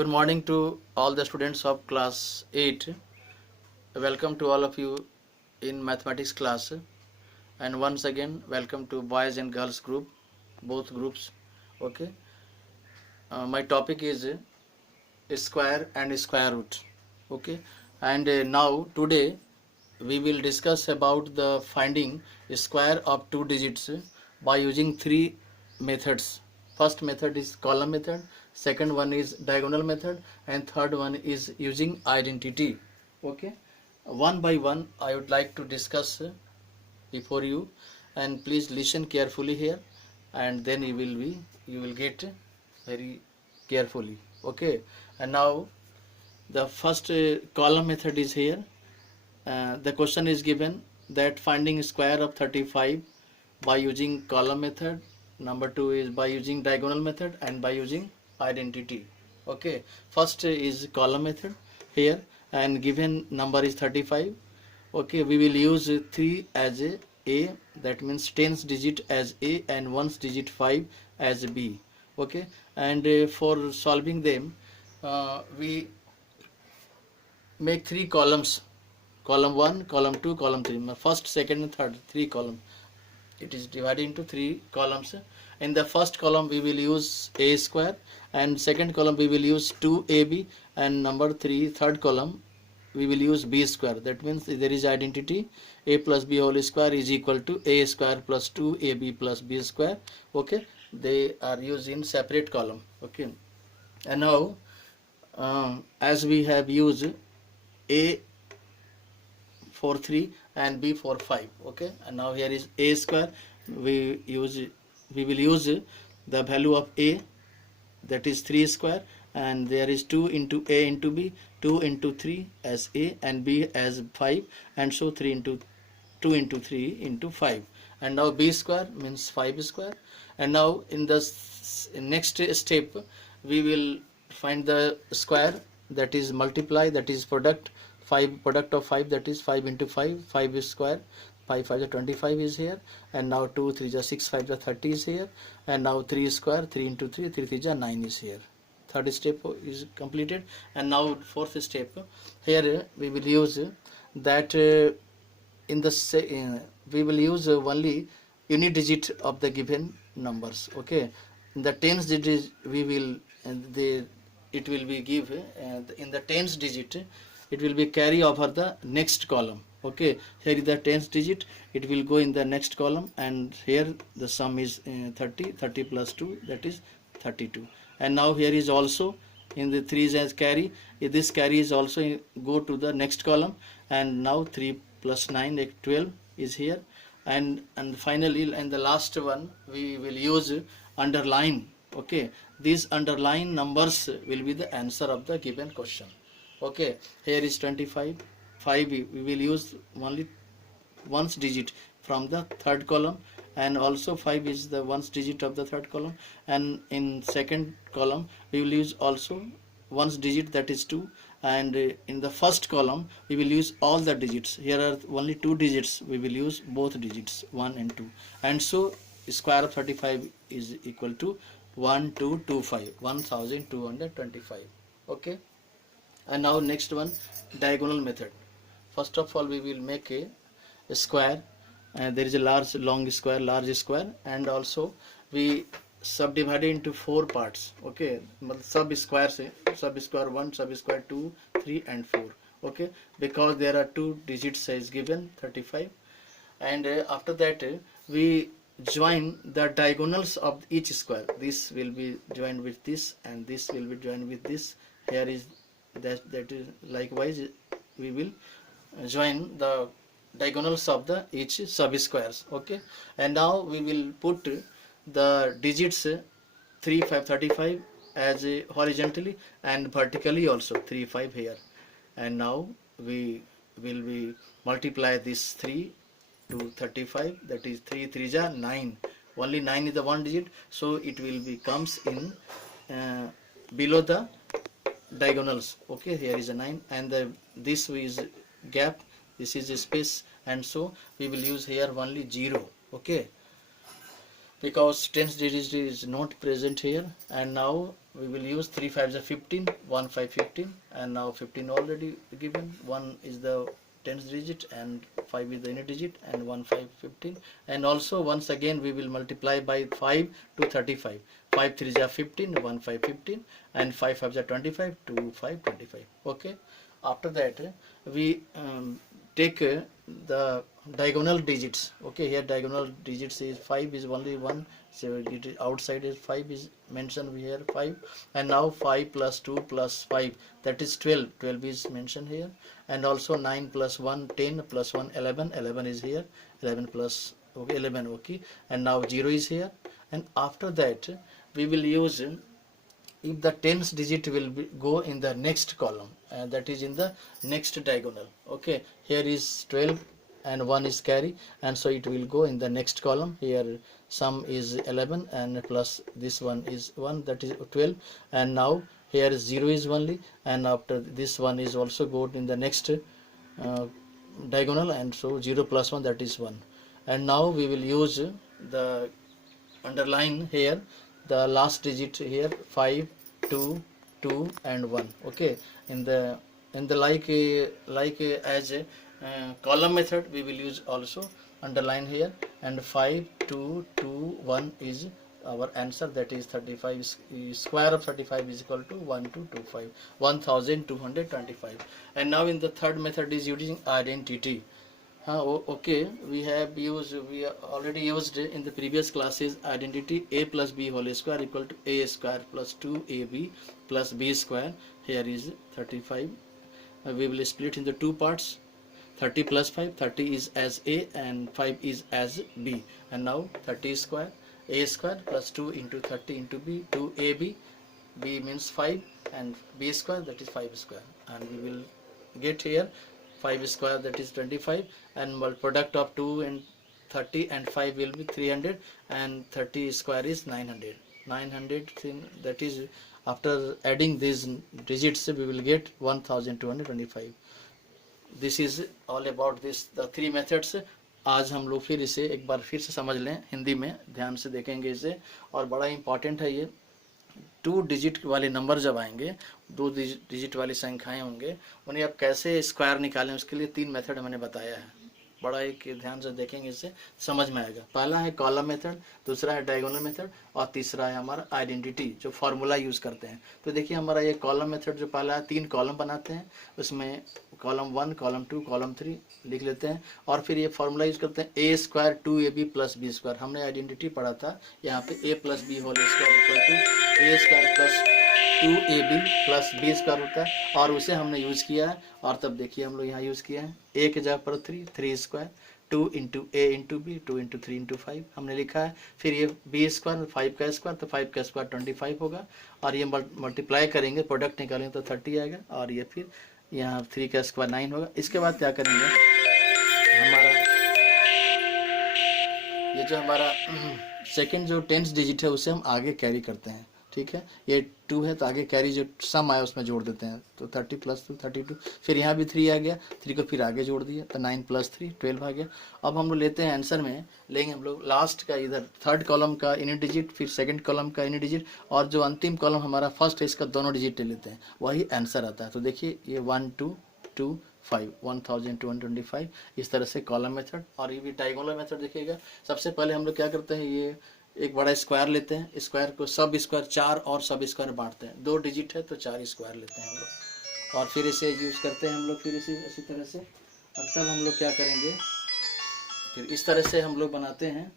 Good morning to all the students of class 8. Welcome to all of you in mathematics class, and once again welcome to boys and girls group, both groups. Okay. My topic is square and square root. Okay. And now today we will discuss about the finding square of two digits by using three methods. First method is column method, second one is diagonal method, and third one is using identity. Okay, one by one I would like to discuss before you, and please listen carefully here, and then you will get very carefully. Okay, and now the first column method is here. The question is given that finding square of 35 by using column method. Number 2 is by using diagonal method and by using identity. Okay, first is column method here, and given number is 35. Okay, we will use 3 as a, that means tens digit as a and ones digit 5 as b. Okay, and for solving them we make three columns: column 1, column 2, column 3. First, second and third, three column. It is divided into three columns. In the first column we will use a square, and second column we will use 2ab, and number 3, third column we will use b square. That means there is identity: a plus b whole square is equal to a square plus 2ab plus b square. Okay, they are used in separate column. Okay, and now as we have used a for 3 and b for 5. Okay, and now here is a square. We will use the value of a, that is 3 square, and there is 2 into a into b, 2 into 3 as a and b as 5, and so 3 into 2 into 3 into 5. And now b square means 5 square. And now in the next step we will find the square, that is multiply, that is product. 5 product of 5, that is 5 into 5, 5 is square, 5 5 is 25 is here, and now 2 3 is 6, 5 is 30 is here, and now 3 square, 3 into 3, 3 3 is 9 is here. Third step is completed, and now fourth step. Here we will use that in the we will use only unit digit of the given numbers. Okay, in the tens digit we will it will be give in the tens digit it will be carry over the next column. Okay, here is the tens digit, it will go in the next column, and here the sum is 30 plus 2, that is 32. And now here is also in the 3 as carry, this carry is also go to the next column, and now 3 plus 9 like 12 is here. And finally, and the last one we will use underline. Okay, these underline numbers will be the answer of the given question. Okay, here is 25, 5 we will use only ones digit from the third column, and also 5 is the ones digit of the third column, and in second column we will use also ones digit, that is 2, and in the first column we will use all the digits. Here are only 2 digits, we will use both digits 1 and 2, and so square of 35 is equal to 1225, 1225. Okay, and now next one, diagonal method. First of all we will make a square, and there is a large square, and also we subdivide it into 4 parts. Okay, sub square 1, sub square 2, 3 and 4. Okay, because there are 2 digits is given 35, and after that we join the diagonals of each square. This will be joined with this, and this will be joined with this. Here is that is likewise we will join the diagonals of the each sub squares. Okay, and now we will put the digits 3 5 35 as horizontally and vertically also 3 5 here. And now we will be multiply this 3 to 35, that is 3 3 is 9. Only 9 is the one digit, so it will be comes in below the diagonals. Okay, here is a 9, and this is gap, this is a space, and so we will use here only 0. Okay, because tens digit is not present here. And now we will use 3 5s are 15, 1 5 15, and now 15 already given. 1 is the tens digit and 5 is the unit digit, and 1 5 15. And also once again we will multiply by 5 to 35. 5 3s are 15, 1 5 15, and 5 5s are 25, 2 5 25. Okay. After that we take the diagonal digits. Okay, here diagonal digits is 5 is only one, so it is outside is 5 is mentioned here 5, and now 5 plus 2 plus 5, that is 12. 12 is mentioned here, and also 9 plus 1 10 plus 1 11. 11 is here, 11 plus, okay, 11. Okay, and now 0 is here. And after that we will use, if the tens digit will go in the next column, and that is in the next diagonal. Okay, here is 12 and 1 is carry, and so it will go in the next column. Here sum is 11 and plus this one is 1, that is 12. And now here 0 is only, and after this one is also go in the next diagonal, and so 0 plus 1, that is 1. And now we will use the underline here the last digit here 5 2 2 and 1. Okay, in the like as a column method we will use also underline here, and 5 2 2 1 is our answer, that is 35. Square of 35 is equal to 1225, 1225. And now in the third method is using identity. Okay, we already used in the previous classes identity. A plus b whole square equal to a square plus 2ab plus b square. Here is 35. We will split in the two parts. 30 plus 5, 30 is as a and 5 is as b. And now 30 square, a square plus 2 into 30 into b, 2ab, b means 5, and b square, that is 5 square. And we will get here 5 square, that is 25, and product of 2 and 30 and 5 will be 300, and 30 square is 900. 900 thing, that is after adding these digits we will get 1225. This is all about this the three methods. आज हम लोग फिर इसे एक बार फिर से समझ लें, हिंदी में ध्यान से देखेंगे इसे, और बड़ा इंपॉर्टेंट है ये. 2 डिजिट वाले नंबर जब आएंगे, 2 डिजिट वाली संख्याएं होंगे, उन्हें आप कैसे स्क्वायर निकालें, उसके लिए 3 मेथड मैंने बताया है. बड़ा एक ध्यान से देखेंगे इससे समझ में आएगा. पहला है कॉलम मेथड, दूसरा है डायगोनल मेथड, और तीसरा है हमारा आइडेंटिटी जो फॉर्मूला यूज करते हैं. तो देखिए हमारा ये कॉलम मेथड जो पहला है, 3 कॉलम बनाते हैं, उसमें कॉलम 1 कॉलम 2 कॉलम 3 लिख लेते हैं, और फिर ये फॉर्मूला यूज करते हैं a square 2ab plus B square. हमने आइडेंटिटी पढ़ा था यहाँ पे a plus B whole square equal to a square plus 2ab plus B square होता है, और उसे हमने यूज किया है. और तब देखिए हम लोग यहाँ यूज किया है a के जगह पर 3 square, 2 into a into B, 2 into 3 into 5 हमने लिखा है. फिर ये बी स्क्वायर 5 का स्क्वायर, तो 5 का स्क्वायर 25 होगा, और ये मल्टीप्लाई करेंगे, प्रोडक्ट निकालेंगे तो 30 आएगा, और ये फिर यहाँ 3 का स्क्वायर 9 होगा. इसके बाद क्या करेंगे, हमारा ये जो हमारा सेकंड जो टेंस डिजिट है उसे हम आगे कैरी करते हैं. ठीक है, ये 2 है तो आगे कैरी जो सम आया उसमें जोड़ देते हैं, तो 30 प्लस 2 32. फिर यहाँ भी 3 आ गया, 3 को फिर आगे जोड़ दिया तो 9 प्लस 3 12 आ गया. अब हम लोग लेते हैं आंसर में, लेंगे हम लोग लास्ट का, इधर थर्ड कॉलम का यूनिट डिजिट, फिर सेकंड कॉलम का यूनिट डिजिट, और जो अंतिम कॉलम हमारा फर्स्ट है इसका दोनों डिजिट ले लेते हैं, वही आंसर आता है. तो देखिए ये 1 2 2 5 1225 इस तरह से कॉलम मेथड. और ये भी डायगोनल मेथड देखिएगा. सबसे पहले हम लोग क्या करते हैं, ये एक बड़ा स्क्वायर लेते हैं, स्क्वायर को सब स्क्वायर 4 और सब स्क्वायर बांटते हैं. 2 डिजिट है तो 4 स्क्वायर लेते हैं हम लोग, और फिर इसे यूज करते हैं हम लोग फिर इसी तरह से. और तब हम लोग क्या करेंगे, फिर इस तरह से हम लोग बनाते हैं,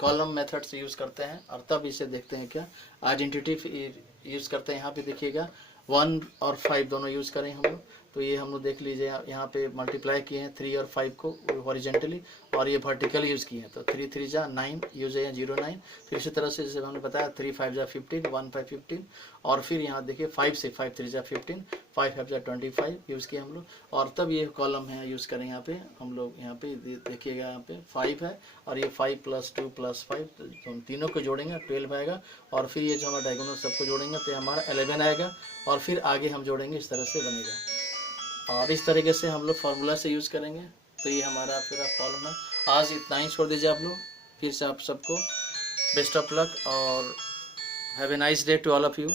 कॉलम मेथड से यूज करते हैं, और तब इसे देखते हैं क्या आइडेंटिटी यूज करते हैं. यहाँ पे देखिएगा 1 और 5 दोनों यूज करें हम लोग. तो ये हम लोग देख लीजिए यहाँ पे मल्टीप्लाई किए हैं 3 और 5 को हॉरिजेंटली, और ये वर्टिकल यूज़ किए हैं, तो 3 3 जा 9 यूज है 0 9. फिर इसी तरह से जैसे हमने बताया 3 5 जा 15 1 5 15, और फिर यहाँ देखिए 5 से 5 3 जा 15 5 5 जा 25 यूज़ किए हम लोग. और तब ये कॉलम है यूज़ करें यहाँ पे हम लोग. यहाँ पे देखिएगा यहाँ पे 5 है, और ये 5 प्लस 2 प्लस 5, तो हम तीनों को जोड़ेंगे 12 आएगा, और फिर ये जो हमारा डायगोनल सबको जोड़ेंगे तो हमारा 11 आएगा, और फिर आगे हम जोड़ेंगे, इस तरह से बनेगा. और इस तरीके से हम लोग फार्मूला से यूज़ करेंगे. तो ये हमारा पूरा फॉर्मूला. आज इतना ही छोड़ दीजिए आप लोग. फिर से आप सबको बेस्ट ऑफ लक और have a nice day to all of you.